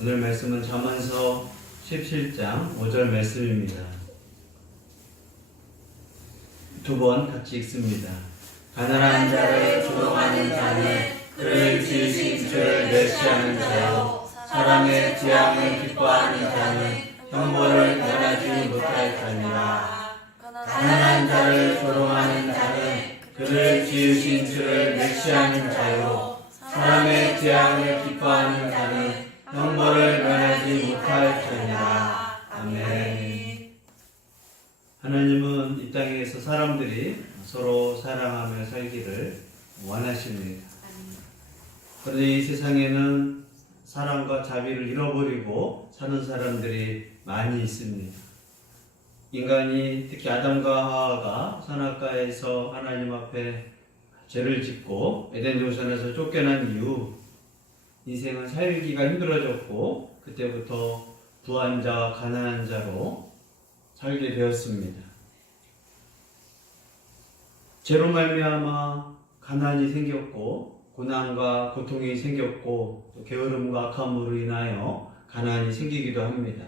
오늘 말씀은 잠언서 17장 5절 말씀입니다. 두 번 같이 읽습니다. 가난한 자를 조롱하는 자는 그를 지으신 주를 멸시하는 자요 사람의 재앙을 기뻐하는 자는 형벌을 면하지 못할 자니라. 가난한 자를 조롱하는 자는 그를 지으신 주를 멸시하는 자요 사람의 재앙을 기뻐하는 자는 형벌을 면하지 못할 자니라. 아멘. 하나님은 이 땅에서 사람들이 서로 사랑하며 살기를 원하십니다. 그런데 이 세상에는 사랑과 자비를 잃어버리고 사는 사람들이 많이 있습니다. 인간이 특히 아담과 하와가 선악과에서 하나님 앞에 죄를 짓고 에덴 동산에서 쫓겨난 이후 인생은 살기가 힘들어졌고 그때부터 부한 자와 가난한 자로 살게 되었습니다. 죄로 말미암아 가난이 생겼고 고난과 고통이 생겼고 또 게으름과 악함으로 인하여 가난이 생기기도 합니다.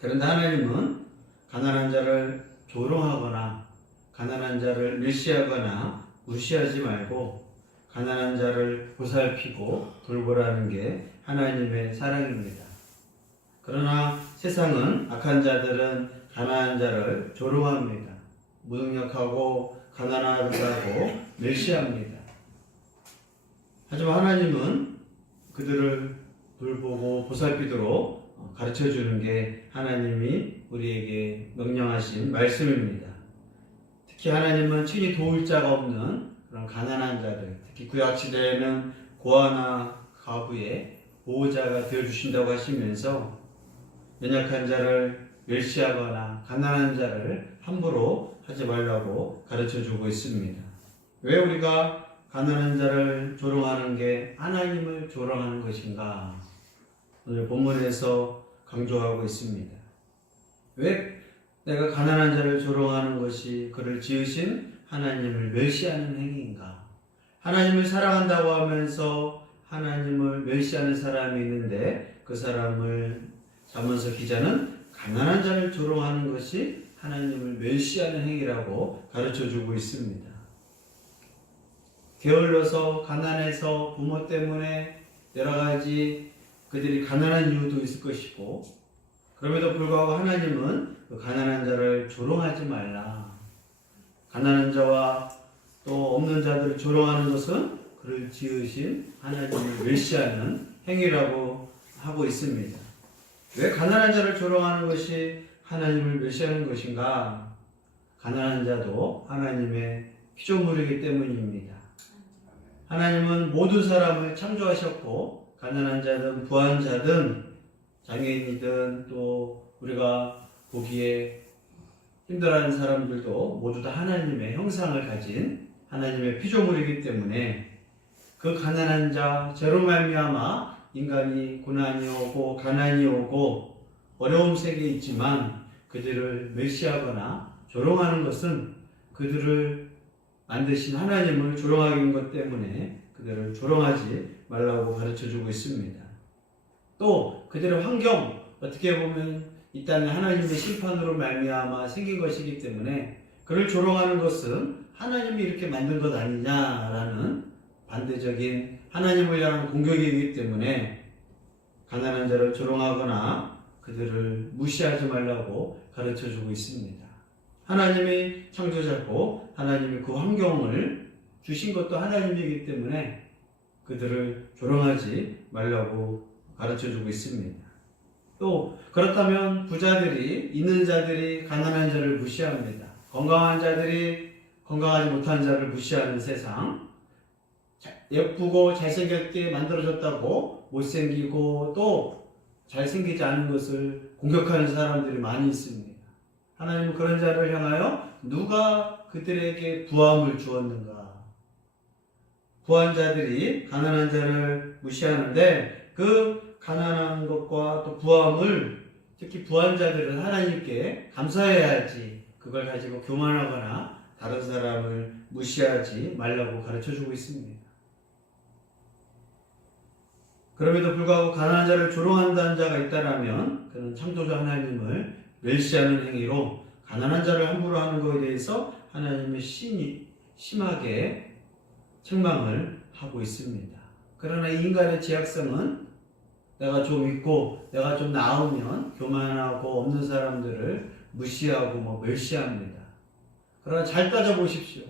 그런데 하나님은 가난한 자를 조롱하거나 가난한 자를 멸시하거나 무시하지 말고 가난한 자를 보살피고 돌보라는 게 하나님의 사랑입니다. 그러나 세상은 악한 자들은 가난한 자를 조롱합니다. 무능력하고 가난하다고 멸시합니다. 하지만 하나님은 그들을 돌보고 보살피도록 가르쳐 주는 게 하나님이 우리에게 명령하신 말씀입니다. 특히 하나님은 친히 도울 자가 없는 그런 가난한 자들, 특히 구약 시대에는 고아나 가부의 보호자가 되어 주신다고 하시면서 연약한 자를 멸시하거나 가난한 자를 함부로 하지 말라고 가르쳐 주고 있습니다. 왜 우리가 가난한 자를 조롱하는 게 하나님을 조롱하는 것인가? 오늘 본문에서 강조하고 있습니다. 왜 내가 가난한 자를 조롱하는 것이 그를 지으신 하나님을 멸시하는 행위인가? 하나님을 사랑한다고 하면서 하나님을 멸시하는 사람이 있는데 그 사람을 자문서 기자는 가난한 자를 조롱하는 것이 하나님을 멸시하는 행위라고 가르쳐 주고 있습니다. 게을러서 가난해서 부모 때문에 여러 가지 그들이 가난한 이유도 있을 것이고 그럼에도 불구하고 하나님은 그 가난한 자를 조롱하지 말라. 가난한 자와 또 없는 자들을 조롱하는 것은 그를 지으신 하나님을 멸시하는 행위라고 하고 있습니다. 왜 가난한 자를 조롱하는 것이 하나님을 멸시하는 것인가? 가난한 자도 하나님의 피조물이기 때문입니다. 하나님은 모든 사람을 창조하셨고 가난한 자든 부한 자든 장애인이든 또 우리가 보기에 힘들어하는 사람들도 모두 다 하나님의 형상을 가진 하나님의 피조물이기 때문에 그 가난한 자 죄로 말미암아 인간이 고난이 오고 가난이 오고 어려움 속에 있지만 그들을 멸시하거나 조롱하는 것은 그들을 만드신 하나님을 조롱하는 것 때문에 그들을 조롱하지 말라고 가르쳐 주고 있습니다. 또 그들의 환경 어떻게 보면 이 땅에 하나님의 심판으로 말미암아 생긴 것이기 때문에 그를 조롱하는 것은 하나님이 이렇게 만든 것 아니냐라는 반대적인 하나님을 향한 공격이기 때문에 가난한 자를 조롱하거나 그들을 무시하지 말라고 가르쳐 주고 있습니다. 하나님이 창조자고 하나님이 그 환경을 주신 것도 하나님이기 때문에 그들을 조롱하지 말라고 가르쳐 주고 있습니다. 또 그렇다면 부자들이 있는 자들이 가난한 자를 무시합니다. 건강한 자들이 건강하지 못한 자를 무시하는 세상. 예쁘고 잘생겼게 만들어졌다고 못생기고 또 잘생기지 않은 것을 공격하는 사람들이 많이 있습니다. 하나님은 그런 자를 향하여 누가 그들에게 부함을 주었는가? 부한 자들이 가난한 자를 무시하는데 그 가난한 것과 또 부함을 특히 부한 자들은 하나님께 감사해야 할지 그걸 가지고 교만하거나 다른 사람을 무시하지 말라고 가르쳐 주고 있습니다. 그럼에도 불구하고 가난한 자를 조롱한다는 자가 있다라면 그는 창조자 하나님을 멸시하는 행위로 가난한 자를 함부로 하는 것에 대해서 하나님의 심히 심하게 책망을 하고 있습니다. 그러나 이 인간의 제약성은 내가 좀 있고 내가 좀 나으면 교만하고 없는 사람들을 무시하고 뭐 멸시합니다. 그러나 잘 따져보십시오.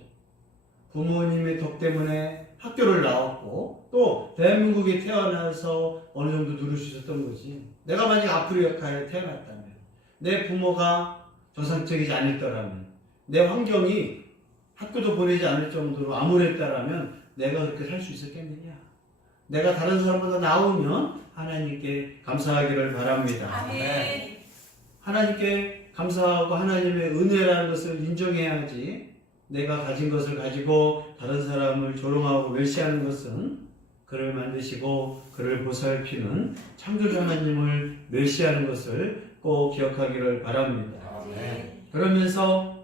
부모님의 덕 때문에 학교를 나왔고 또 대한민국에 태어나서 어느 정도 누릴 수 있었던 거지. 내가 만약 아프리카에 태어났다면 내 부모가 정상적이지 않았더라면 내 환경이 학교도 보내지 않을 정도로 암울했다라면 내가 그렇게 살 수 있었겠느냐? 내가 다른 사람보다 나오면 하나님께 감사하기를 바랍니다. 아멘. 하나님께 감사하고 하나님의 은혜라는 것을 인정해야지 내가 가진 것을 가지고 다른 사람을 조롱하고 멸시하는 것은 그를 만드시고 그를 보살피는 창조주 하나님을 멸시하는 것을 꼭 기억하기를 바랍니다. 아멘. 그러면서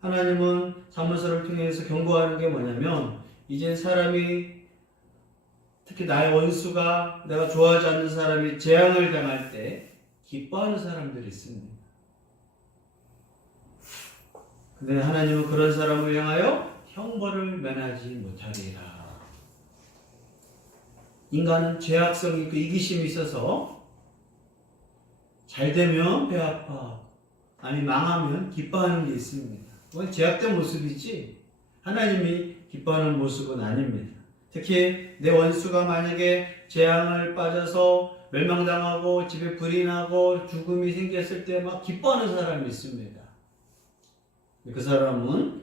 하나님은 사무서를 통해서 경고하는 게 뭐냐면 이제 사람이 특히 나의 원수가 내가 좋아하지 않는 사람이 재앙을 당할 때 기뻐하는 사람들이 있습니다. 근데 하나님은 그런 사람을 향하여 형벌을 면하지 못하리라. 인간은 죄악성이 있고 이기심이 있어서 잘 되면 배 아파 아니 망하면 기뻐하는 게 있습니다. 그건 제약된 모습이지 하나님이 기뻐하는 모습은 아닙니다. 특히 내 원수가 만약에 재앙을 빠져서 멸망당하고 집에 불이 나고 죽음이 생겼을 때 막 기뻐하는 사람이 있습니다. 그 사람은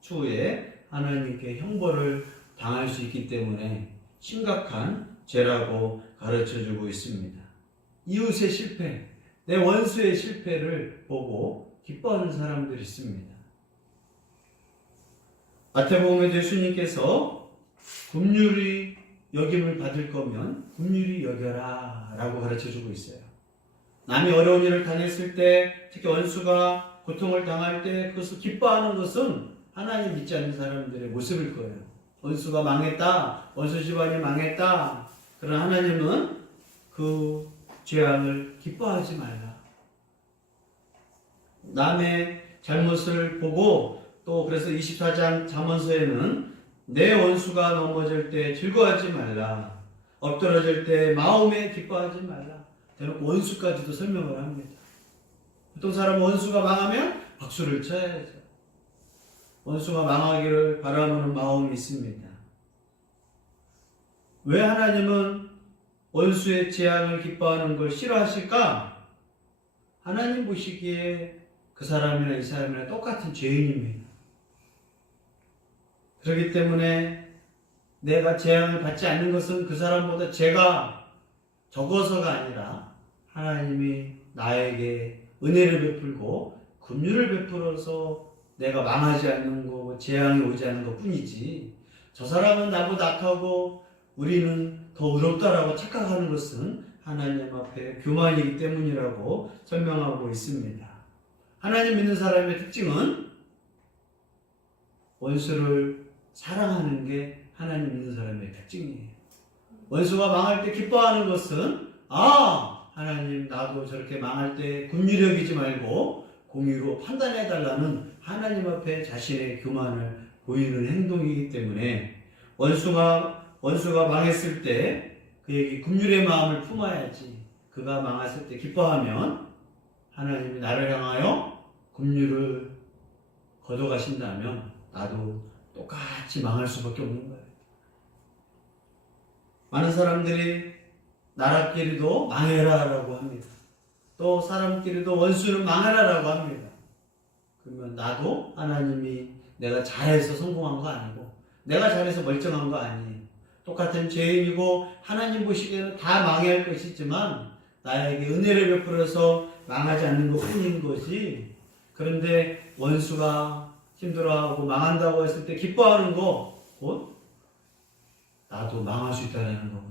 추후에 하나님께 형벌을 당할 수 있기 때문에 심각한 죄라고 가르쳐 주고 있습니다. 이웃의 실패, 내 원수의 실패를 보고 기뻐하는 사람들이 있습니다. 마태복음에 예수님께서 굶률이 여김을 받을 거면 굶률이 여겨라 라고 가르쳐 주고 있어요. 남이 어려운 일을 당했을 때 특히 원수가 고통을 당할 때 그것을 기뻐하는 것은 하나님 믿지 않는 사람들의 모습일 거예요. 원수가 망했다. 원수 집안이 망했다. 그러나 하나님은 그 죄악을 기뻐하지 말라. 남의 잘못을 보고 또 그래서 24장 잠언서에는 내 원수가 넘어질 때 즐거워하지 말라. 엎드러질 때 마음에 기뻐하지 말라. 대놓고 원수까지도 설명을 합니다. 보통 사람은 원수가 망하면 박수를 쳐야죠. 원수가 망하기를 바라는 마음이 있습니다. 왜 하나님은 원수의 재앙을 기뻐하는 걸 싫어하실까? 하나님 보시기에 그 사람이나 이 사람이나 똑같은 죄인입니다. 그렇기 때문에 내가 재앙을 받지 않는 것은 그 사람보다 죄가 적어서가 아니라 하나님이 나에게 은혜를 베풀고 긍휼을 베풀어서 내가 망하지 않는 거, 재앙이 오지 않는 것 뿐이지. 저 사람은 나보다 악하고 우리는 더 의롭다라고 착각하는 것은 하나님 앞에 교만이기 때문이라고 설명하고 있습니다. 하나님 믿는 사람의 특징은 원수를 사랑하는 게 하나님 믿는 사람의 특징이에요. 원수가 망할 때 기뻐하는 것은 아 하나님 나도 저렇게 망할 때 굶주려기지 말고 공의로 판단해 달라는 하나님 앞에 자신의 교만을 보이는 행동이기 때문에 원수가 원수가 망했을 때 그에게 긍휼의 마음을 품어야지. 그가 망했을 때 기뻐하면 하나님이 나를 향하여 긍휼을 거둬가신다면 나도 똑같이 망할 수밖에 없는 거예요. 많은 사람들이 나라끼리도 망해라라고 합니다. 또 사람끼리도 원수는 망하라라고 합니다. 그러면 나도 하나님이 내가 잘해서 성공한 거 아니고 내가 잘해서 멀쩡한 거 아니에요. 똑같은 죄인이고 하나님 보시기에는 다 망해야 할 것이지만 나에게 은혜를 베풀어서 망하지 않는 것 뿐인 것이 그런데 원수가 힘들어하고 망한다고 했을 때 기뻐하는 거 곧 나도 망할 수 있다는 거거든요.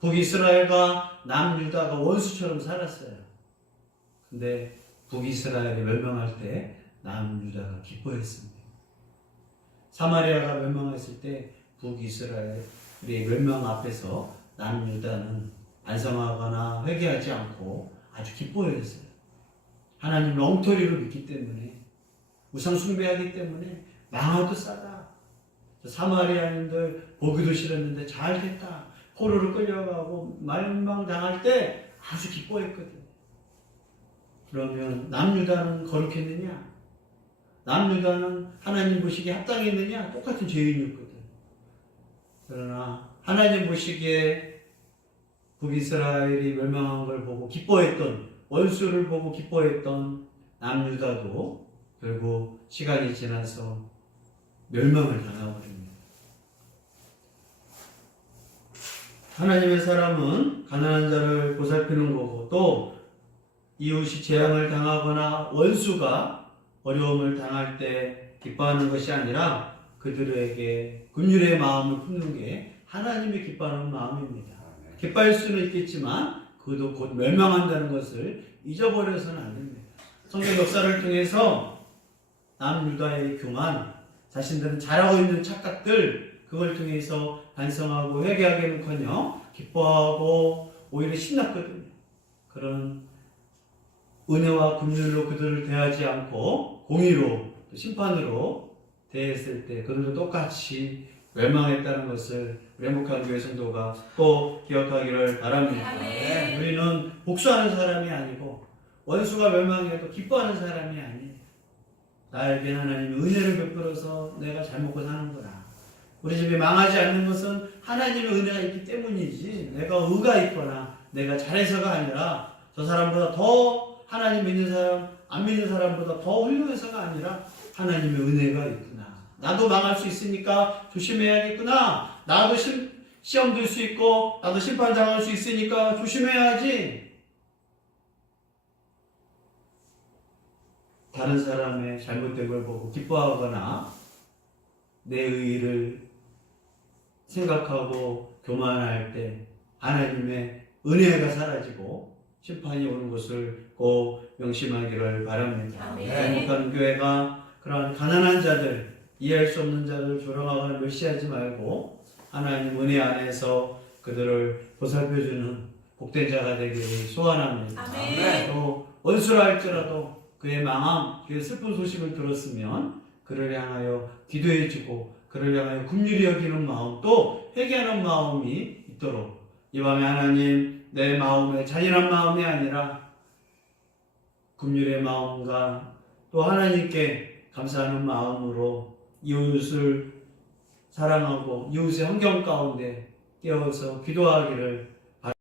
북이스라엘과 남유다가 원수처럼 살았어요. 근데 북이스라엘이 멸망할 때 남유다가 기뻐했습니다. 사마리아가 멸망했을 때 북이스라엘의 멸망 앞에서 남유다는 안성하거나 회개하지 않고 아주 기뻐했어요. 하나님을 엉터리로 믿기 때문에 우상 숭배하기 때문에 망하도 싸다. 저 사마리아인들 보기도 싫었는데 잘 됐다. 포로로 끌려가고 말망 당할 때 아주 기뻐했거든. 그러면 남유다는 거룩했느냐? 남유다는 하나님 보시기에 합당했느냐? 똑같은 죄인이었거든. 그러나 하나님 보시기에 북이스라엘이 멸망한 걸 보고 기뻐했던 원수를 보고 기뻐했던 남유다도 결국 시간이 지나서 멸망을 당해버립니다. 하나님의 사람은 가난한 자를 보살피는 거고 또 이웃이 재앙을 당하거나 원수가 어려움을 당할 때 기뻐하는 것이 아니라 그들에게 긍휼의 마음을 품는 게 하나님이 기뻐하는 마음입니다. 기뻐할 수는 있겠지만 그도 곧 멸망한다는 것을 잊어버려서는 안 됩니다. 성경 역사를 통해서 남유다의 교만, 자신들은 잘하고 있는 착각들 그걸 통해서 반성하고 회개하기는커녕 기뻐하고 오히려 신났거든요. 그런 은혜와 긍휼로 그들을 대하지 않고 공의로 또 심판으로 대했을 때 그들도 똑같이 멸망했다는 것을 행복한 교회 성도가 꼭 기억하기를 바랍니다. 우리는 복수하는 사람이 아니고 원수가 멸망해도 기뻐하는 사람이 아니에요. 나에게 하나님이 은혜를 베풀어서 내가 잘 먹고 사는구나. 우리 집이 망하지 않는 것은 하나님의 은혜가 있기 때문이지 내가 의가 있거나 내가 잘해서가 아니라 저 사람보다 더 하나님 믿는 사람 안 믿는 사람보다 더 훌륭해서가 아니라 하나님의 은혜가 있구나. 나도 망할 수 있으니까 조심해야겠구나. 나도 시, 시험 들 수 있고 나도 심판 당할 수 있으니까 조심해야지. 다른 사람의 잘못된 걸 보고 기뻐하거나 내 의의를 생각하고 교만할 때 하나님의 은혜가 사라지고 심판이 오는 것을 꼭 명심하기를 바랍니다. 아멘. 행복한 교회가 그러한 가난한 자들, 이해할 수 없는 자들 조롱하거나 멸시하지 말고 하나님 은혜 안에서 그들을 보살펴주는 복된 자가 되기를 소원합니다. 아멘. 또 원수라 할지라도 그의 망함, 그의 슬픈 소식을 들었으면 그를 향하여 기도해 주고 그를 향하여 긍휼히 여기는 마음 또 회개하는 마음이 있도록. 이 밤에 하나님 내 마음에 잔인한 마음이 아니라 긍휼의 마음과 또 하나님께 감사하는 마음으로 이웃을 사랑하고 이웃의 환경 가운데 깨어서 기도하기를